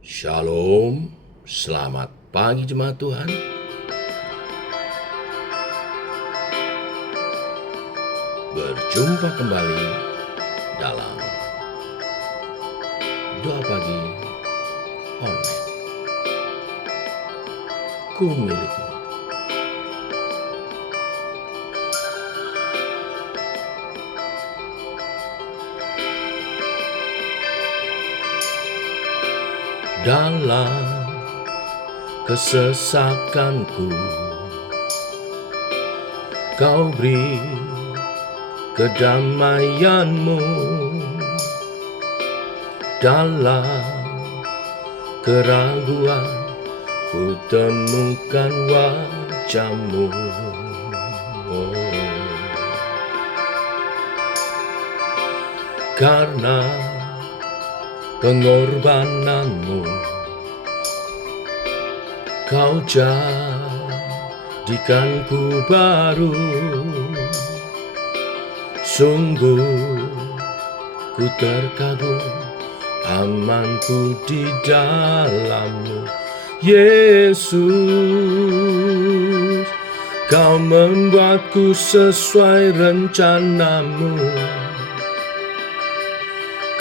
Shalom, selamat pagi jemaat Tuhan. Berjumpa kembali dalam doa pagi online. Ku milikmu. Dalam kesesakanku, Kau beri kedamaianmu. Dalam keraguan, ku temukan wajah-Mu. Karena pengorbananmu, Kau jadikanku baru. Sungguh ku terkagum, amanku di dalam-Mu. Yesus, Kau membuatku sesuai rencana-Mu.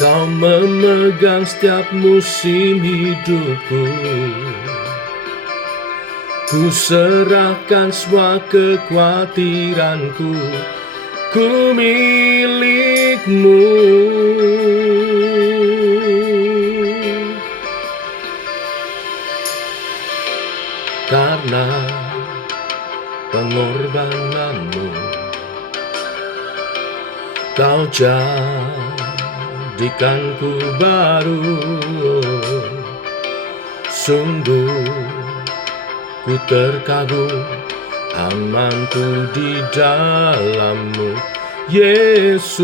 Kau memegang setiap musim hidupku. Ku serahkan semua kekhawatiranku, ku milik-Mu. Karena pengorbanan-Mu, Kau jadikanku baru. Sungguh ku terkagum, amanku di dalam-Mu. Yesus,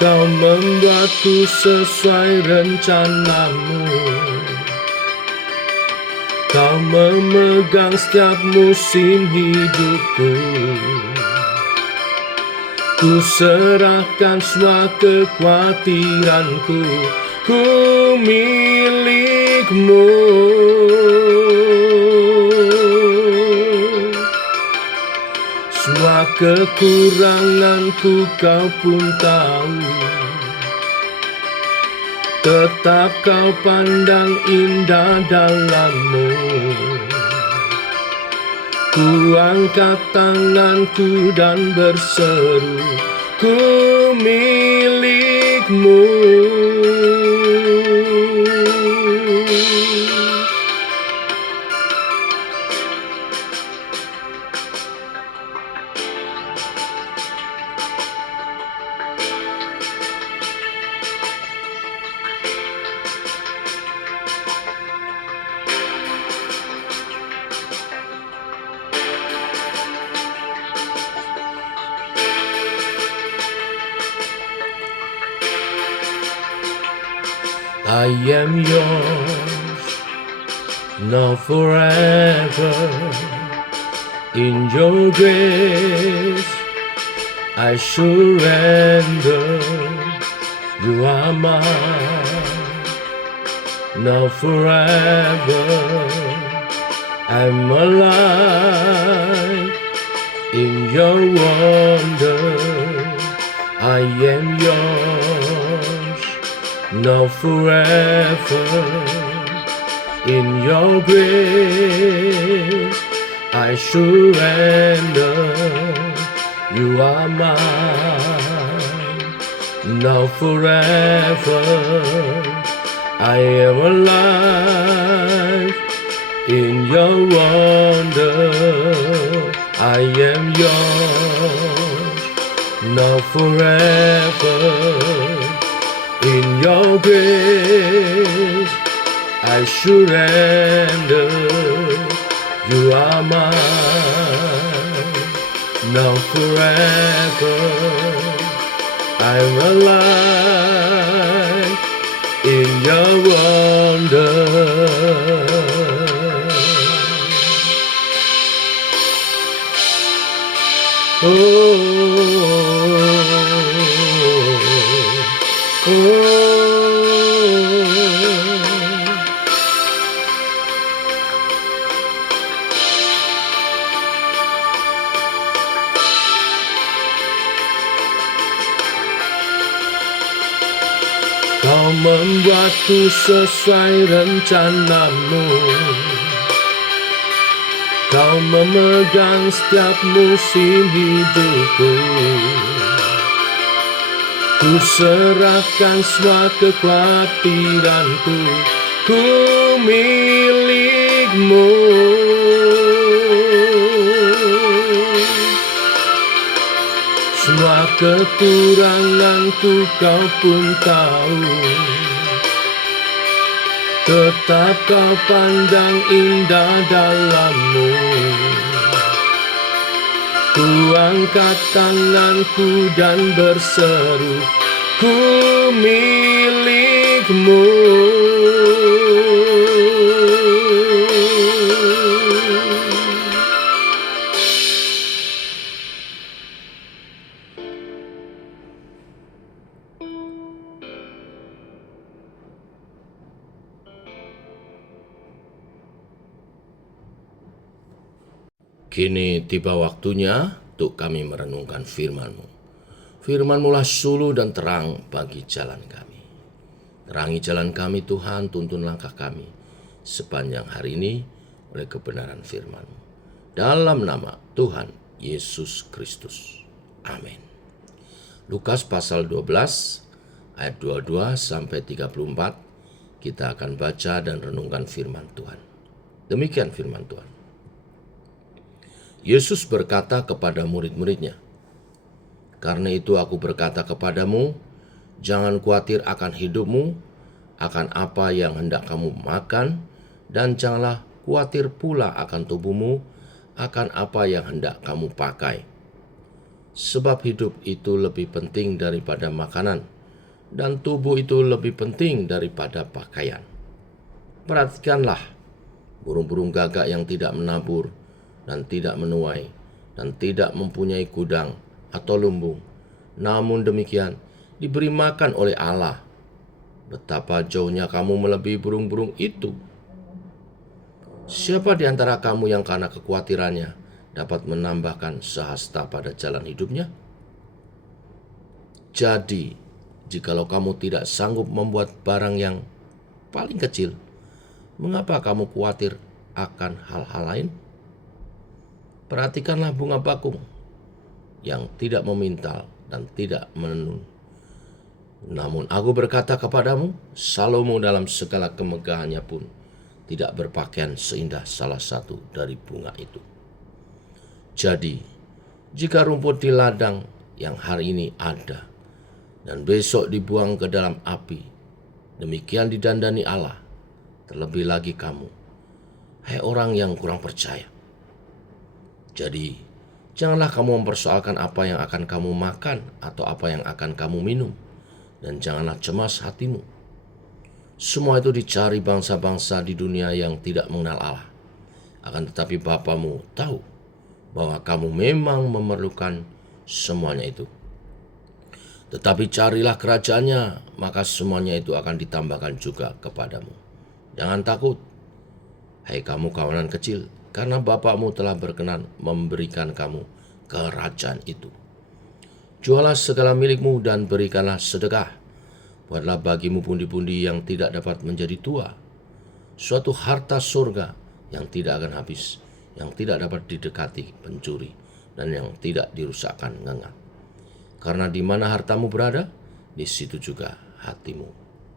Kau membuatku sesuai rencana-Mu. Kau memegang setiap musim hidupku. Ku serahkan semua kekhawatiranku, ku milik-Mu. Semua kekuranganku Kau pun tahu, tetap Kau pandang indah dalam-Mu. Ku angkat tanganku dan berseru, ku milik-Mu. I am yours, now forever. In your grace I surrender. You are mine, now forever. I'm alive in your wonder. I am yours, now forever. In your grace I surrender. You are mine, now forever. I am alive in your wonder. I am yours, now forever. In your grace I surrender. You are mine, now forever. I'm alive in your wonder. Oh, oh, oh. Kau membuatku sesuai rencanamu. Kau memegang setiap musim hidupku. Ku serahkan semua kekhawatiranku, ku milikmu. Semua kekuranganku kau pun tahu, tetap kau pandang indah dalammu. Ku angkat tanganku dan berseru, ku milikmu. Kini tiba waktunya untuk kami merenungkan firman-Mu. Firman-Mu lah suluh dan terang bagi jalan kami. Terangi jalan kami Tuhan, tuntun langkah kami sepanjang hari ini oleh kebenaran firman-Mu. Dalam nama Tuhan Yesus Kristus. Amin. Lukas pasal 12 ayat 22 sampai 34 kita akan baca dan renungkan firman Tuhan. Demikian firman Tuhan. Yesus berkata kepada murid-muridnya, "Karena itu aku berkata kepadamu, jangan khawatir akan hidupmu, akan apa yang hendak kamu makan, dan janganlah khawatir pula akan tubuhmu, akan apa yang hendak kamu pakai. Sebab hidup itu lebih penting daripada makanan, dan tubuh itu lebih penting daripada pakaian. Perhatikanlah burung-burung gagak yang tidak menabur, dan tidak menuai, dan tidak mempunyai gudang atau lumbung. Namun demikian diberi makan oleh Allah. Betapa jauhnya kamu melebihi burung-burung itu. Siapa di antara kamu yang karena kekhawatirannya dapat menambahkan sehasta pada jalan hidupnya? Jadi, jikalau kamu tidak sanggup membuat barang yang paling kecil, mengapa kamu khawatir akan hal-hal lain? Perhatikanlah bunga bakung yang tidak memintal dan tidak menenun. Namun aku berkata kepadamu, Salomo dalam segala kemegahannya pun tidak berpakaian seindah salah satu dari bunga itu. Jadi, jika rumput di ladang yang hari ini ada dan besok dibuang ke dalam api, demikian didandani Allah, terlebih lagi kamu, hai orang yang kurang percaya. Jadi, janganlah kamu mempersoalkan apa yang akan kamu makan atau apa yang akan kamu minum, dan janganlah cemas hatimu. Semua itu dicari bangsa-bangsa di dunia yang tidak mengenal Allah. Akan tetapi Bapamu tahu bahwa kamu memang memerlukan semuanya itu. Tetapi carilah kerajaannya, maka semuanya itu akan ditambahkan juga kepadamu. Jangan takut, hai kamu kawanan kecil, karena Bapakmu telah berkenan memberikan kamu kerajaan itu. Jualah segala milikmu dan berikanlah sedekah. Buatlah bagimu pundi-pundi yang tidak dapat menjadi tua, suatu harta surga yang tidak akan habis, yang tidak dapat didekati pencuri, dan yang tidak dirusakkan ngengat. Karena di mana hartamu berada, di situ juga hatimu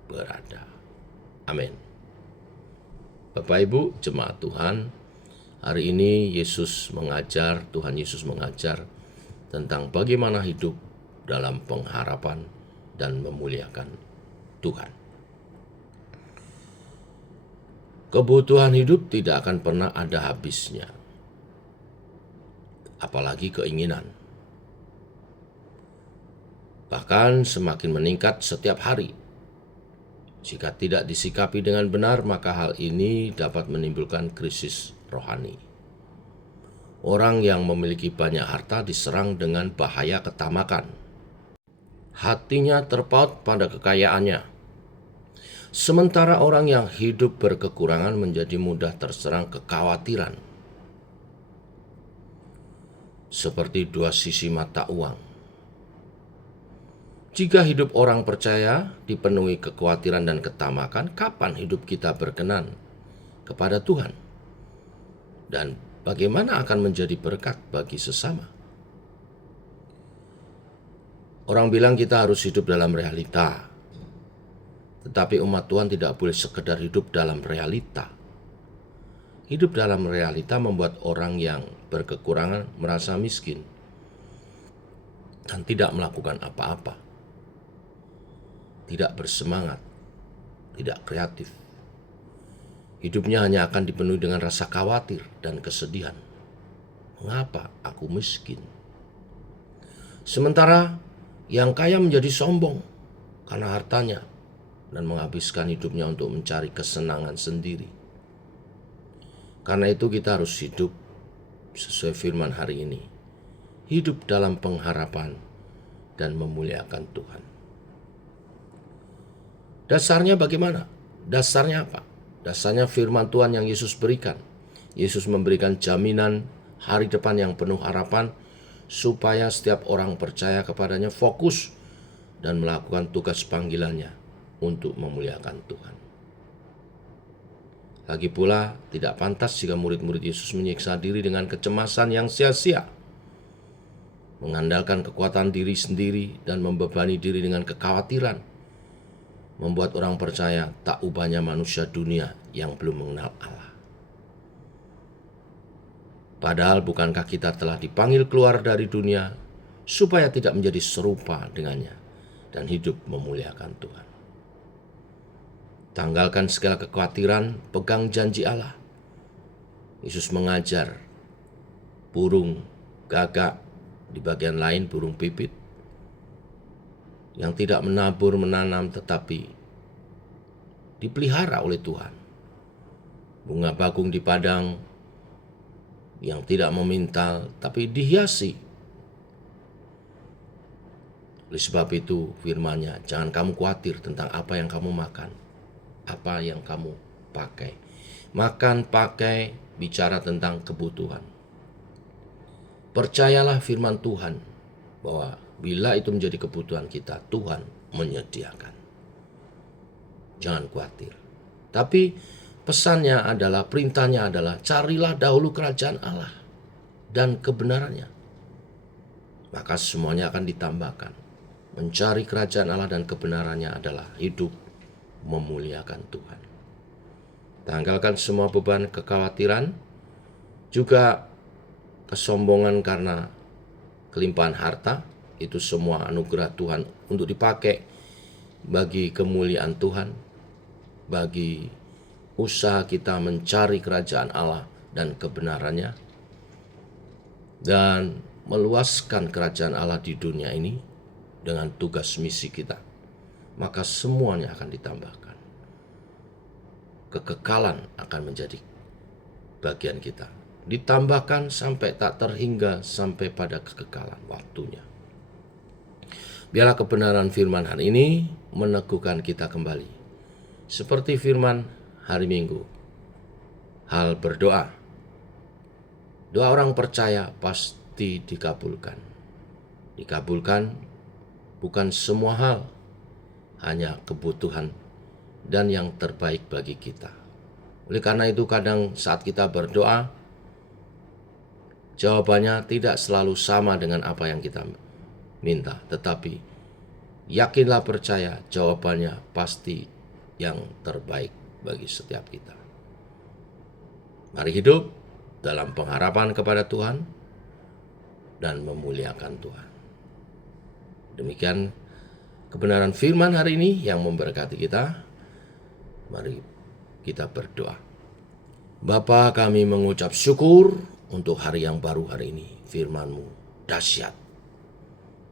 berada." Amin. Bapak Ibu, jemaat Tuhan, hari ini Tuhan Yesus mengajar tentang bagaimana hidup dalam pengharapan dan memuliakan Tuhan. Kebutuhan hidup tidak akan pernah ada habisnya, apalagi keinginan. Bahkan semakin meningkat setiap hari. Jika tidak disikapi dengan benar, maka hal ini dapat menimbulkan krisis rohani. Orang yang memiliki banyak harta diserang dengan bahaya ketamakan. Hatinya terpaut pada kekayaannya. Sementara orang yang hidup berkekurangan menjadi mudah terserang kekhawatiran. Seperti dua sisi mata uang. Jika hidup orang percaya dipenuhi kekhawatiran dan ketamakan, kapan hidup kita berkenan kepada Tuhan? Dan bagaimana akan menjadi berkat bagi sesama? Orang bilang kita harus hidup dalam realita, tetapi umat Tuhan tidak boleh sekedar hidup dalam realita. Hidup dalam realita membuat orang yang berkekurangan merasa miskin dan tidak melakukan apa-apa, tidak bersemangat, tidak kreatif. Hidupnya hanya akan dipenuhi dengan rasa khawatir dan kesedihan. Mengapa aku miskin? Sementara yang kaya menjadi sombong karena hartanya dan menghabiskan hidupnya untuk mencari kesenangan sendiri. Karena itu kita harus hidup sesuai firman hari ini. Hidup dalam pengharapan dan memuliakan Tuhan. Dasarnya bagaimana? Dasarnya apa? Dasarnya firman Tuhan yang Yesus berikan. Yesus memberikan jaminan hari depan yang penuh harapan supaya setiap orang percaya kepadanya fokus dan melakukan tugas panggilannya untuk memuliakan Tuhan. Lagi pula, tidak pantas jika murid-murid Yesus menyiksa diri dengan kecemasan yang sia-sia, mengandalkan kekuatan diri sendiri dan membebani diri dengan kekhawatiran, membuat orang percaya tak ubahnya manusia dunia yang belum mengenal Allah. Padahal bukankah kita telah dipanggil keluar dari dunia supaya tidak menjadi serupa dengannya dan hidup memuliakan Tuhan. Tanggalkan segala kekhawatiran, pegang janji Allah. Yesus mengajar burung gagak, di bagian lain burung pipit, yang tidak menabur menanam tetapi dipelihara oleh Tuhan. Bunga bakung di padang yang tidak memintal tapi dihiasi. Oleh sebab itu firman-Nya, jangan kamu khawatir tentang apa yang kamu makan, apa yang kamu pakai. Makan, pakai, bicara tentang kebutuhan. Percayalah firman Tuhan bahwa bila itu menjadi kebutuhan kita, Tuhan menyediakan. Jangan khawatir. Tapi pesannya adalah, perintahnya adalah, carilah dahulu kerajaan Allah dan kebenarannya. Maka semuanya akan ditambahkan. Mencari kerajaan Allah dan kebenarannya adalah hidup memuliakan Tuhan. Tanggalkan semua beban kekhawatiran, juga kesombongan karena kelimpahan harta. Itu semua anugerah Tuhan untuk dipakai bagi kemuliaan Tuhan, bagi usaha kita mencari kerajaan Allah dan kebenarannya, dan meluaskan kerajaan Allah di dunia ini dengan tugas misi kita. Maka semuanya akan ditambahkan. Kekekalan akan menjadi bagian kita. Ditambahkan sampai tak terhingga sampai pada kekekalan waktunya. Biarlah kebenaran firman hari ini meneguhkan kita kembali. Seperti firman hari Minggu. Hal berdoa. Doa orang percaya pasti dikabulkan. Dikabulkan bukan semua hal, hanya kebutuhan dan yang terbaik bagi kita. Oleh karena itu kadang saat kita berdoa, jawabannya tidak selalu sama dengan apa yang kita minta. Tetapi yakinlah, percaya, jawabannya pasti yang terbaik bagi setiap kita. Mari hidup dalam pengharapan kepada Tuhan dan memuliakan Tuhan. Demikian kebenaran firman hari ini yang memberkati kita. Mari kita berdoa. Bapa, kami mengucap syukur untuk hari yang baru hari ini. Firman-Mu dahsyat,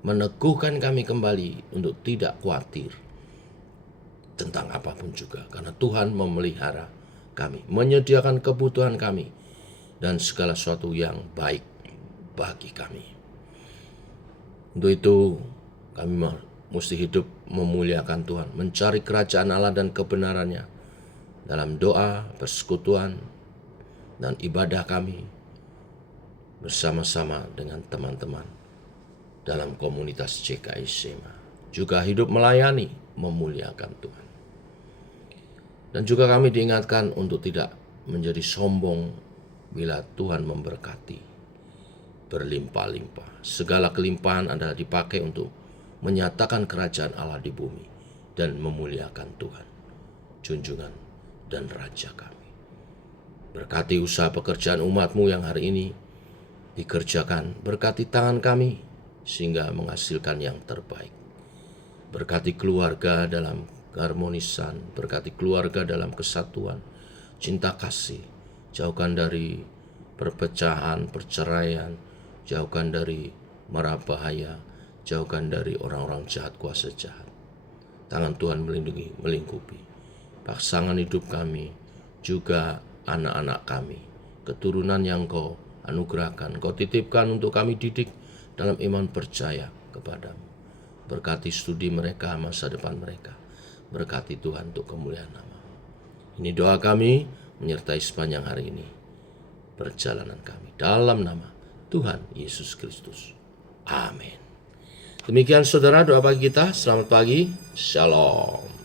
meneguhkan kami kembali untuk tidak khawatir tentang apapun juga. Karena Tuhan memelihara kami, menyediakan kebutuhan kami, dan segala sesuatu yang baik bagi kami. Untuk itu kami mesti hidup memuliakan Tuhan, mencari kerajaan Allah dan kebenarannya dalam doa, persekutuan, dan ibadah kami bersama-sama dengan teman-teman dalam komunitas CKI Sema. juga hidup melayani, memuliakan Tuhan. Dan juga kami diingatkan untuk tidak menjadi sombong bila Tuhan memberkati berlimpah-limpah. Segala kelimpahan adalah dipakai untuk menyatakan kerajaan Allah di bumi dan memuliakan Tuhan, junjungan dan Raja kami. Berkati usaha pekerjaan umat-Mu yang hari ini dikerjakan, berkati tangan kami sehingga menghasilkan yang terbaik. Berkati keluarga dalam keharmonisan, berkati keluarga dalam kesatuan, cinta kasih, jauhkan dari perpecahan, perceraian, jauhkan dari mara bahaya, jauhkan dari orang-orang jahat, kuasa jahat. Tangan Tuhan melindungi, melingkupi pasangan hidup kami, juga anak-anak kami, keturunan yang Kau anugerahkan, Kau titipkan untuk kami didik dalam iman percaya kepadamu. Berkati studi mereka, masa depan mereka. Berkati Tuhan untuk kemuliaan nama. Ini doa kami menyertai sepanjang hari ini perjalanan kami dalam nama Tuhan Yesus Kristus. Amin. Demikian saudara doa bagi kita. Selamat pagi. Shalom.